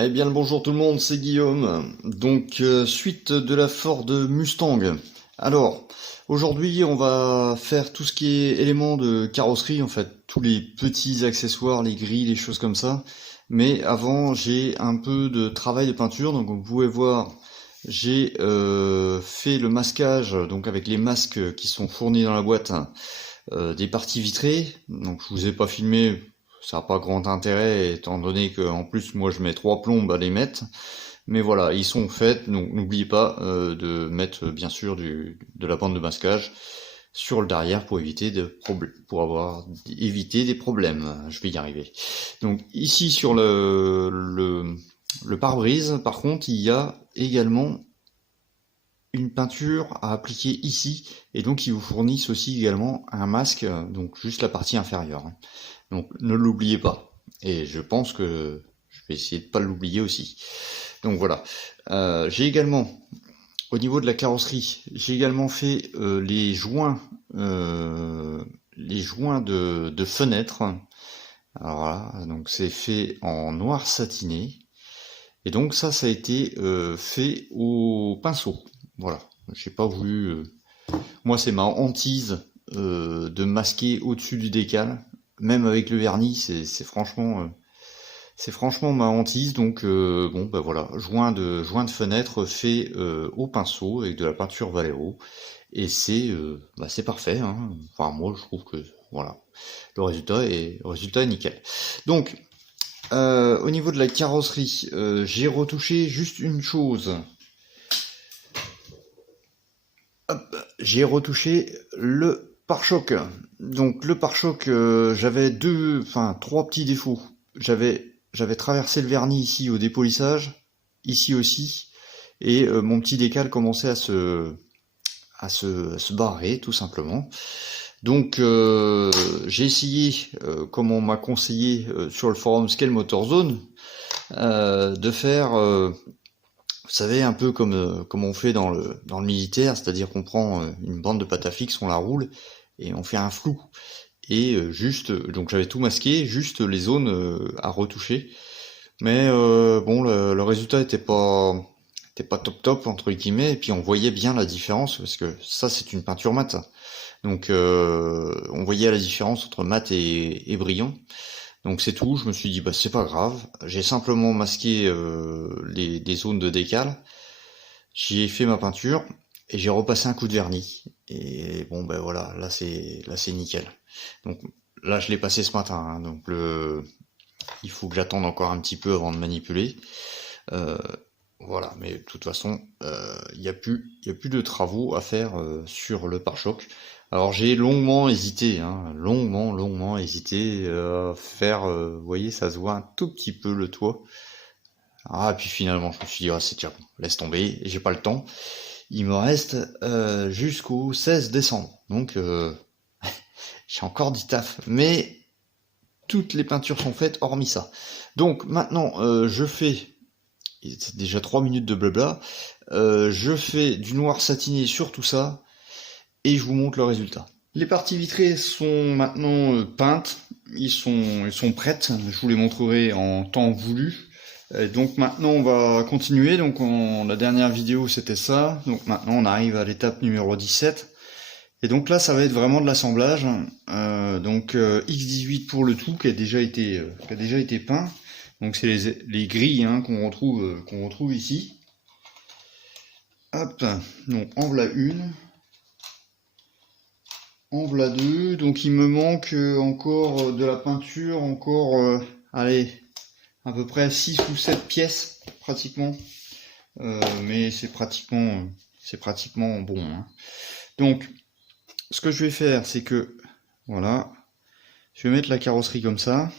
Eh bien le bonjour tout le monde, c'est Guillaume. Donc suite de la Ford Mustang. Alors, aujourd'hui on va faire tout ce qui est éléments de carrosserie, en fait, tous les petits accessoires, les grilles, les choses comme ça. Mais avant j'ai un peu de travail de peinture, donc vous pouvez voir, j'ai fait le masquage, donc avec les masques qui sont fournis dans la boîte, des parties vitrées. Donc je vous ai pas filmé, ça n'a pas grand intérêt étant donné que en plus moi je mets 3 plombes à les mettre. Mais voilà, ils sont faits, donc n'oubliez pas de mettre bien sûr de la bande de masquage sur le derrière pour éviter éviter des problèmes. Je vais y arriver. Donc ici sur le pare-brise, par contre, il y a également une peinture à appliquer ici, et donc ils vous fournissent aussi également un masque, donc juste la partie inférieure. Donc ne l'oubliez pas. Et je pense que je vais essayer de pas l'oublier aussi. Donc voilà. J'ai également, au niveau de la carrosserie, j'ai également fait les joints de fenêtres. Alors voilà, donc c'est fait en noir satiné. Et donc ça a été fait au pinceau. Voilà. J'ai pas voulu. Moi, c'est ma hantise de masquer au-dessus du décal, même avec le vernis. C'est franchement ma hantise. Donc bon, bah voilà, joint de fenêtre fait au pinceau avec de la peinture Vallejo, et c'est parfait. Hein. Enfin, moi, je trouve que voilà, le résultat est nickel. Donc au niveau de la carrosserie, j'ai retouché juste une chose. J'ai retouché le pare-choc. Donc le pare-choc, j'avais trois petits défauts. J'avais traversé le vernis ici au dépolissage, ici aussi, et mon petit décal commençait à se barrer tout simplement. Donc j'ai essayé, comme on m'a conseillé sur le forum Scale Motor Zone, de faire vous savez, un peu comme on fait dans le militaire, c'est-à-dire qu'on prend une bande de pâte à fixe, on la roule et on fait un flou. Et donc j'avais tout masqué, juste les zones à retoucher. Mais bon, le résultat était pas top top entre guillemets, et puis on voyait bien la différence parce que ça c'est une peinture mate. Donc on voyait la différence entre mat et brillant. Donc c'est tout, je me suis dit bah c'est pas grave, j'ai simplement masqué des zones de décal, j'y ai fait ma peinture et j'ai repassé un coup de vernis. Et bon ben voilà, là c'est nickel. Donc là je l'ai passé ce matin, hein, donc il faut que j'attende encore un petit peu avant de manipuler. Euh, voilà, mais de toute façon, il y a plus de travaux à faire sur le pare-choc. Alors j'ai longuement hésité, hein, longuement hésité à faire, vous voyez, ça se voit un tout petit peu le toit. Ah, puis finalement, je me suis dit, ah, c'est déjà bon, laisse tomber, j'ai pas le temps. Il me reste jusqu'au 16 décembre, donc j'ai encore du taf, mais toutes les peintures sont faites, hormis ça. Donc maintenant, je fais, c'est déjà 3 minutes de blabla, je fais du noir satiné sur tout ça, et je vous montre le résultat. Les parties vitrées sont maintenant peintes, ils sont prêtes, je vous les montrerai en temps voulu. Donc maintenant on va continuer, donc la dernière vidéo c'était ça, donc maintenant on arrive à l'étape numéro 17. Et donc là ça va être vraiment de l'assemblage, donc X18 pour le tout qui a déjà été peint. Donc c'est les grilles hein, qu'on retrouve ici. Hop, donc en voilà une. En voilà deux, donc il me manque encore de la peinture, encore, allez, à peu près 6 ou 7 pièces, pratiquement. Mais c'est pratiquement bon. Hein. Donc, ce que je vais faire, c'est que, voilà, je vais mettre la carrosserie comme ça.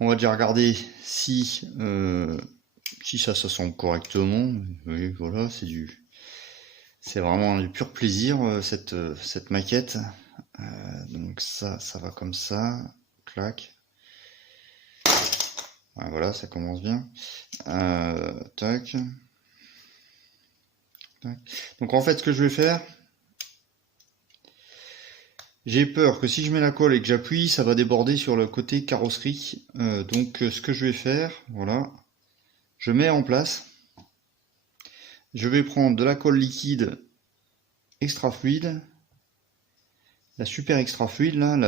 On va déjà regarder si ça s'assemble correctement. Oui, voilà, c'est vraiment du pur plaisir cette maquette. Donc ça va comme ça, clac. Ouais, voilà, ça commence bien. Tac. Tac. Donc en fait, ce que je vais faire, J'ai peur que si je mets la colle et que j'appuie, ça va déborder sur le côté carrosserie. Donc ce que je vais faire, voilà, je mets en place. Je vais prendre de la colle liquide extra fluide, la super extra fluide, là,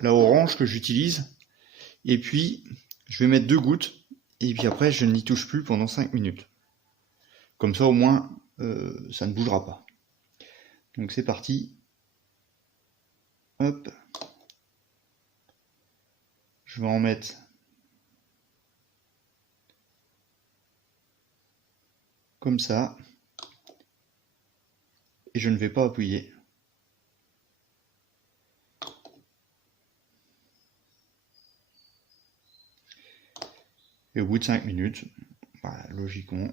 la orange que j'utilise. Et puis, je vais mettre 2 gouttes. Et puis après, je n'y touche plus pendant 5 minutes. Comme ça, au moins, ça ne bougera pas. Donc c'est parti. Hop. Je vais en mettre comme ça. Et je ne vais pas appuyer. Et au bout de 5 minutes, voilà, logiquement,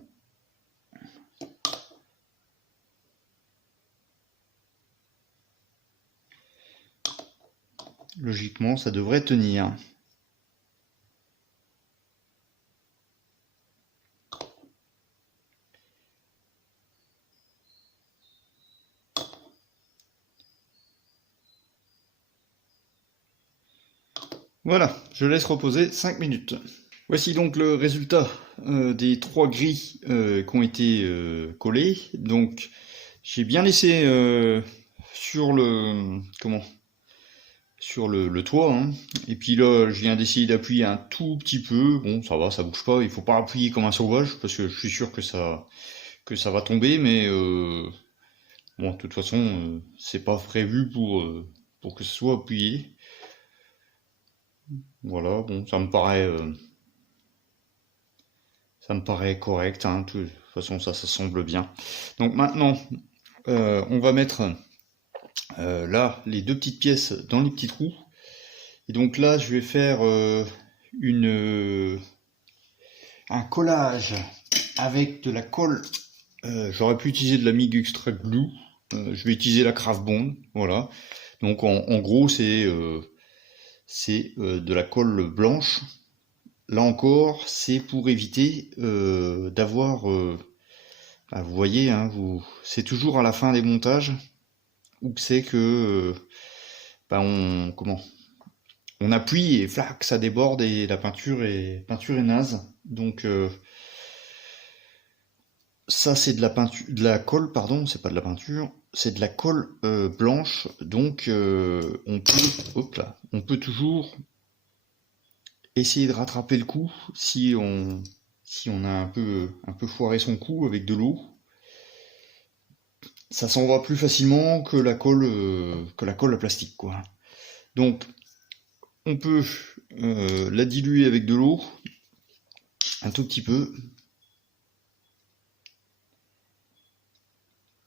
ça devrait tenir. Voilà, je laisse reposer 5 minutes. Voici donc le résultat des 3 grilles qui ont été collées. Donc j'ai bien laissé sur le toit, hein. Et puis là je viens d'essayer d'appuyer un tout petit peu. Bon, ça va, ça bouge pas. Il faut pas appuyer comme un sauvage parce que je suis sûr que ça va tomber, mais bon, de toute façon c'est pas prévu pour que ce soit appuyé. Voilà, bon, ça me paraît correct, hein. De toute façon ça semble bien. Donc maintenant on va mettre là les 2 petites pièces dans les petits trous. Et donc là je vais faire un collage avec de la colle. J'aurais pu utiliser de la MIG Extra Glue. Je vais utiliser la Craft Bond. Voilà. Donc en gros c'est de la colle blanche. Là encore, c'est pour éviter d'avoir, bah, vous voyez, hein, c'est toujours à la fin des montages où c'est que bah, on appuie et flac, ça déborde et la peinture est naze. Donc ça c'est de la colle, pardon, c'est pas de la peinture, c'est de la colle blanche. Donc on peut toujours essayer de rattraper le coup si on a un peu foiré son coup avec de l'eau. Ça s'en va plus facilement que la colle à plastique, quoi. Donc on peut la diluer avec de l'eau un tout petit peu.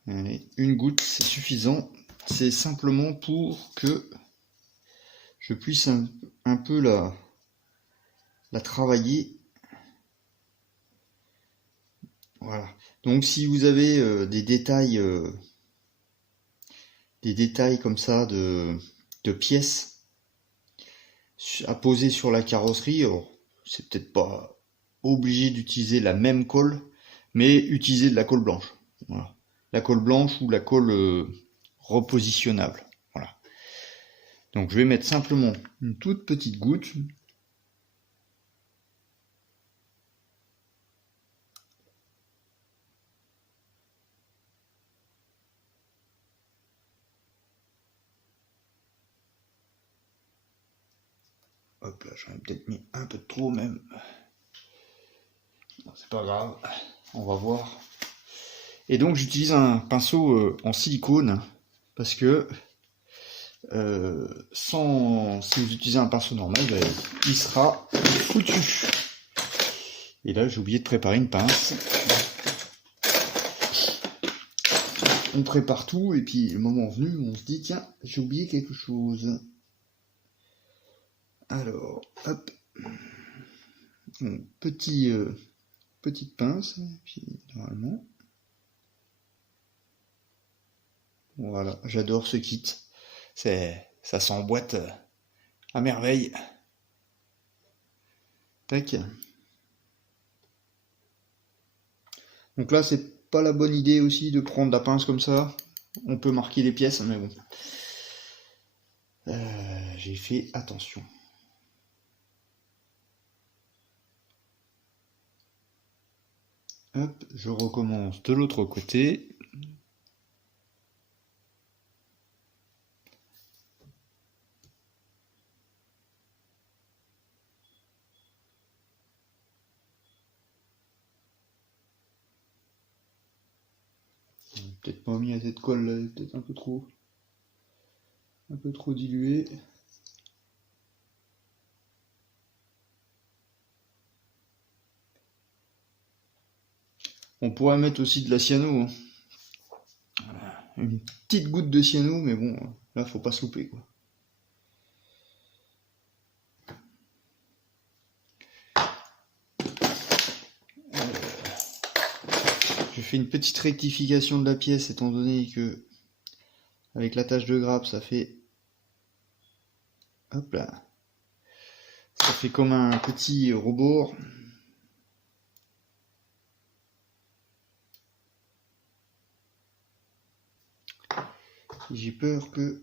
Allez, 1 goutte c'est suffisant. C'est simplement pour que je puisse un peu la travailler. Voilà. Donc si vous avez des détails comme ça de pièces à poser sur la carrosserie, alors c'est peut-être pas obligé d'utiliser la même colle, mais utiliser de la colle blanche. Voilà. La colle blanche ou la colle repositionnable. Voilà. Donc je vais mettre simplement une toute petite goutte. Hop là, j'en ai peut-être mis un peu trop même. C'est pas grave, on va voir. Et donc j'utilise un pinceau en silicone parce que si vous utilisez un pinceau normal, ben, il sera foutu. Et là j'ai oublié de préparer une pince. On prépare tout et puis le moment venu on se dit tiens j'ai oublié quelque chose. Alors hop, petite pince, puis normalement. Voilà, j'adore ce kit. Ça s'emboîte à merveille. Tac. Donc là, c'est pas la bonne idée aussi de prendre la pince comme ça. On peut marquer les pièces, mais bon. J'ai fait attention. Hop, je recommence de l'autre côté. Peut-être pas mis à cette colle là, peut-être un peu trop dilué. On pourrait mettre aussi de la cyano, hein. Une petite goutte de cyano, mais bon, là faut pas se louper quoi. Je fais une petite rectification de la pièce étant donné que avec la tâche de grappe ça fait, hop là, ça fait comme un petit rebord. J'ai peur que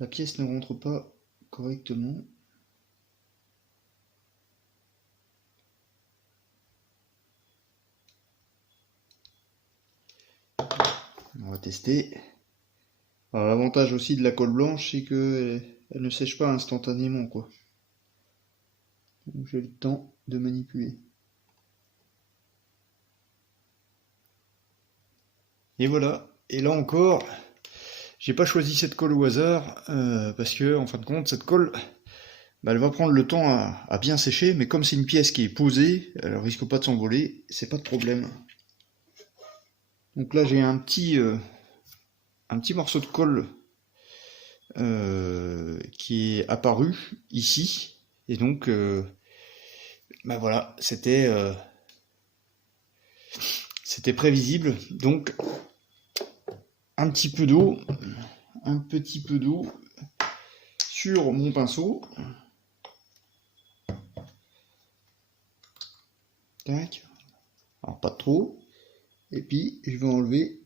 la pièce ne rentre pas correctement. On va tester. Alors l'avantage aussi de la colle blanche, c'est que elle ne sèche pas instantanément quoi. Donc j'ai le temps de manipuler. Et voilà. Et là encore, j'ai pas choisi cette colle au hasard parce que en fin de compte cette colle, bah, elle va prendre le temps à bien sécher, mais comme c'est une pièce qui est posée, elle risque pas de s'envoler, c'est pas de problème. Donc là j'ai un petit morceau de colle qui est apparu ici, et donc bah voilà, c'était prévisible. Donc un petit peu d'eau sur mon pinceau. Tac. Alors pas trop. Et puis je vais enlever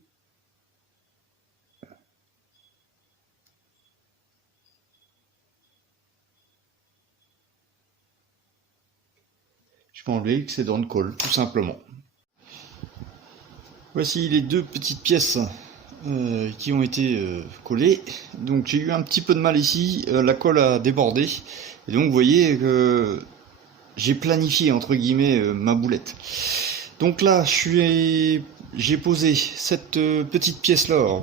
l'excédent de colle, tout simplement. Voici les deux petites pièces qui ont été collées. Donc j'ai eu un petit peu de mal ici, la colle a débordé. Et donc vous voyez que j'ai planifié entre guillemets ma boulette. Donc là j'ai posé cette petite pièce là.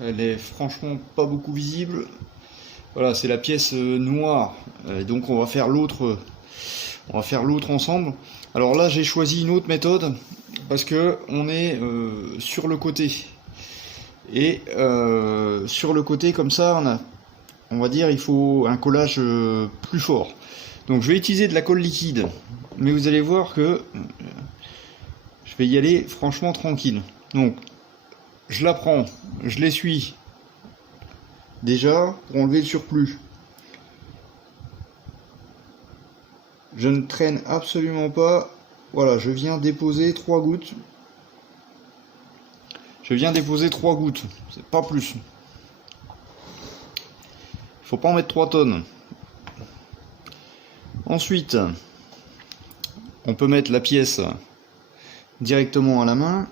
Elle est franchement pas beaucoup visible. Voilà, c'est la pièce noire. Donc on va faire l'autre ensemble. Alors là j'ai choisi une autre méthode parce que on est sur le côté. Et sur le côté comme ça, on va dire il faut un collage plus fort. Donc je vais utiliser de la colle liquide, mais vous allez voir que je vais y aller franchement tranquille. Donc je la prends, je l'essuie déjà pour enlever le surplus. Je ne traîne absolument pas. Voilà, je viens déposer 3 gouttes. C'est pas plus. Il faut pas en mettre 3 tonnes. Ensuite, on peut mettre la pièce directement à la main.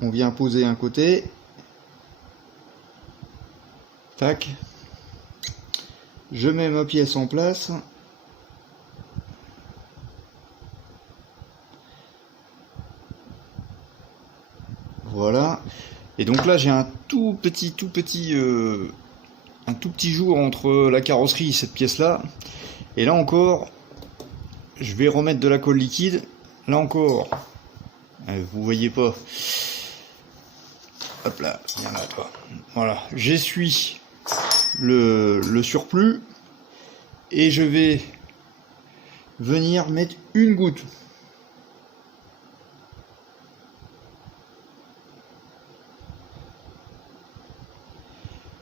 On vient poser un côté. Tac. Je mets ma pièce en place. Voilà. Et donc là j'ai un tout petit jour entre la carrosserie et cette pièce là. Et là encore, je vais remettre de la colle liquide. Là encore, vous voyez pas. Hop là, viens là toi. Voilà, j'essuie le surplus et je vais venir mettre une goutte.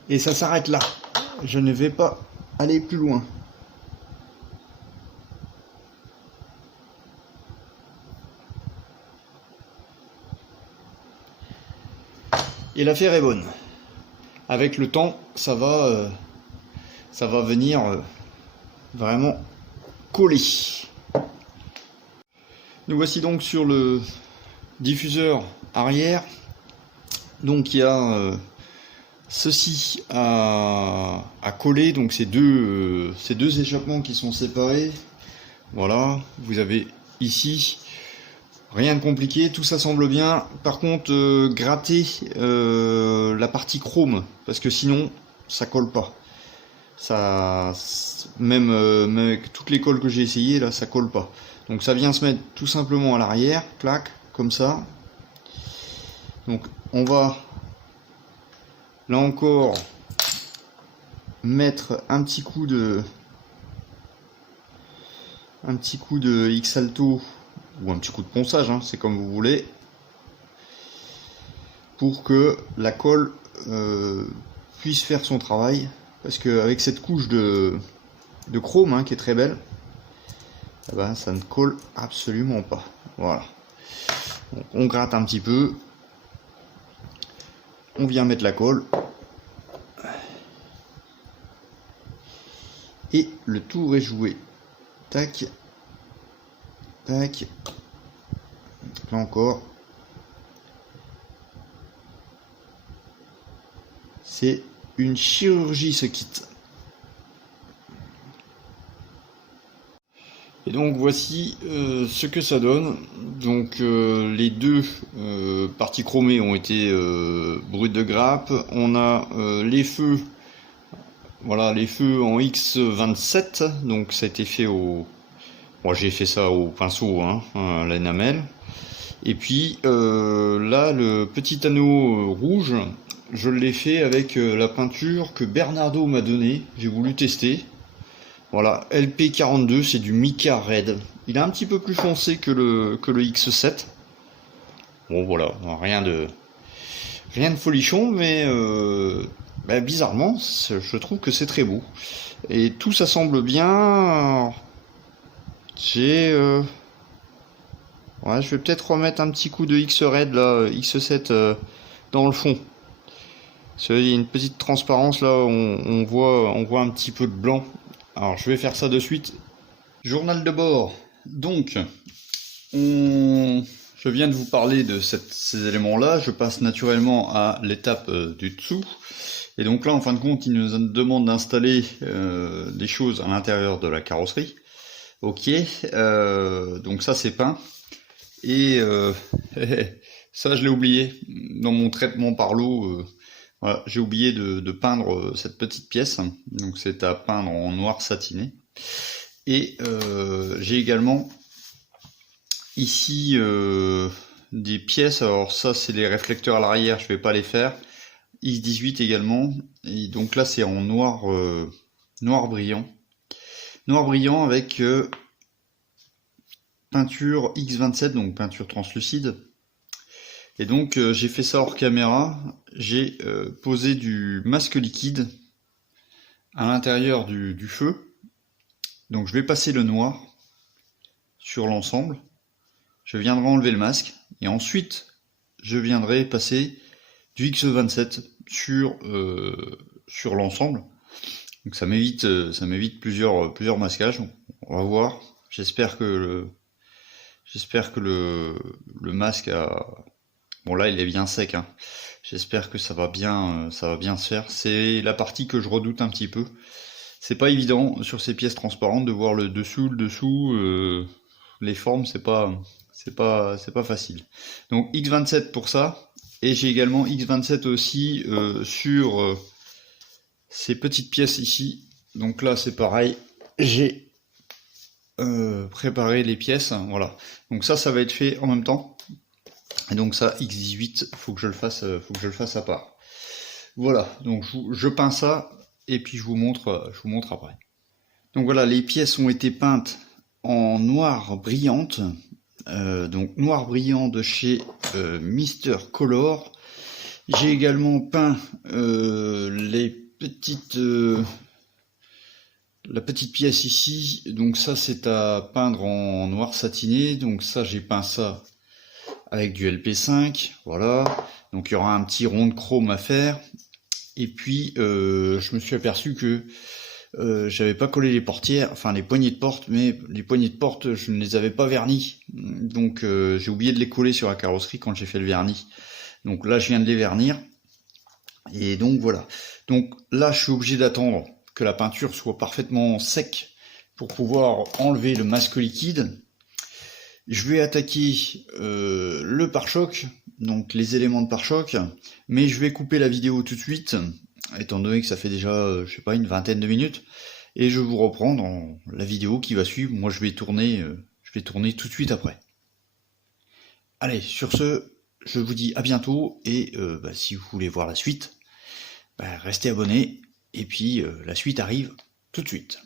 Et ça s'arrête là. Je ne vais pas aller plus loin. Et l'affaire est bonne. avec le temps, ça va venir vraiment coller. Nous voici donc sur le diffuseur arrière. Donc il y a ceci à coller, donc ces deux échappements qui sont séparés. Voilà, vous avez ici, rien de compliqué, tout ça semble bien. Par contre, gratter la partie chrome, parce que sinon ça colle pas. Ça, même avec toutes les colles que j'ai essayé là, ça colle pas. Donc ça vient se mettre tout simplement à l'arrière, clac, comme ça. Donc on va là encore mettre un petit coup de X-Alto ou un petit coup de ponçage, hein, c'est comme vous voulez, pour que la colle puisse faire son travail, parce qu'avec cette couche de chrome, hein, qui est très belle, eh ben, ça ne colle absolument pas. Voilà. Donc, on gratte un petit peu, on vient mettre la colle et le tour est joué. Tac, tac, là encore, c'est une chirurgie ce kit. Et donc voici ce que ça donne. Donc les deux parties chromées ont été brutes de grappe. On a les feux, voilà, les feux en X27. Donc ça a été fait au, moi j'ai fait ça au pinceau, hein, à l'enamel. Et puis là le petit anneau rouge, je l'ai fait avec la peinture que Bernardo m'a donnée. J'ai voulu tester. Voilà, LP42, c'est du mica red. Il est un petit peu plus foncé que le X7. Bon voilà, rien de folichon, mais bizarrement, je trouve que c'est très beau. Et tout ça semble bien. Ouais, je vais peut-être remettre un petit coup de X-Red, là, X7 dans le fond. Parce qu'il y a une petite transparence là, on voit un petit peu de blanc. Alors je vais faire ça de suite. Journal de bord. Donc, je viens de vous parler de ces éléments-là. Je passe naturellement à l'étape du dessous. Et donc là, en fin de compte, il nous demande d'installer des choses à l'intérieur de la carrosserie. Ok, donc ça c'est peint. Et ça je l'ai oublié dans mon traitement par l'eau. Voilà, j'ai oublié de peindre cette petite pièce, donc c'est à peindre en noir satiné. Et j'ai également ici des pièces, alors ça c'est les réflecteurs à l'arrière, je vais pas les faire. X18 également, et donc là c'est en noir, noir brillant. Noir brillant avec peinture X27, donc peinture translucide. Et donc j'ai fait ça hors caméra, j'ai posé du masque liquide à l'intérieur du feu. Donc je vais passer le noir sur l'ensemble, je viendrai enlever le masque, et ensuite je viendrai passer du X27 sur l'ensemble. Donc ça m'évite plusieurs masquages, on va voir. J'espère que le masque a... Bon là il est bien sec, hein. J'espère que ça va bien se faire. C'est la partie que je redoute un petit peu. C'est pas évident sur ces pièces transparentes de voir le dessous, les formes, c'est pas facile. Donc X27 pour ça, et j'ai également X27 aussi sur ces petites pièces ici. Donc là c'est pareil, j'ai préparé les pièces, voilà. Donc ça va être fait en même temps. Et donc ça, X18, faut que je le fasse à part. Voilà, donc je peins ça et puis je vous montre après. Donc voilà, les pièces ont été peintes en noir brillante, donc noir brillant de chez Mister Color. J'ai également peint la petite pièce ici, donc ça c'est à peindre en noir satiné, donc ça j'ai peint ça avec du LP5, voilà, donc il y aura un petit rond de chrome à faire. Et puis je me suis aperçu que j'avais pas collé les portières, enfin les poignées de porte, mais les poignées de porte je ne les avais pas vernis. Donc j'ai oublié de les coller sur la carrosserie quand j'ai fait le vernis. Donc là je viens de les vernir. Et donc voilà. Donc là je suis obligé d'attendre que la peinture soit parfaitement sec pour pouvoir enlever le masque liquide. Je vais attaquer le pare-choc, donc les éléments de pare-choc, mais je vais couper la vidéo tout de suite, étant donné que ça fait déjà, je sais pas, une vingtaine de minutes, et je vous reprends dans la vidéo qui va suivre. Moi je vais tourner tout de suite après. Allez, sur ce, je vous dis à bientôt, et si vous voulez voir la suite, restez abonnés, et puis la suite arrive tout de suite.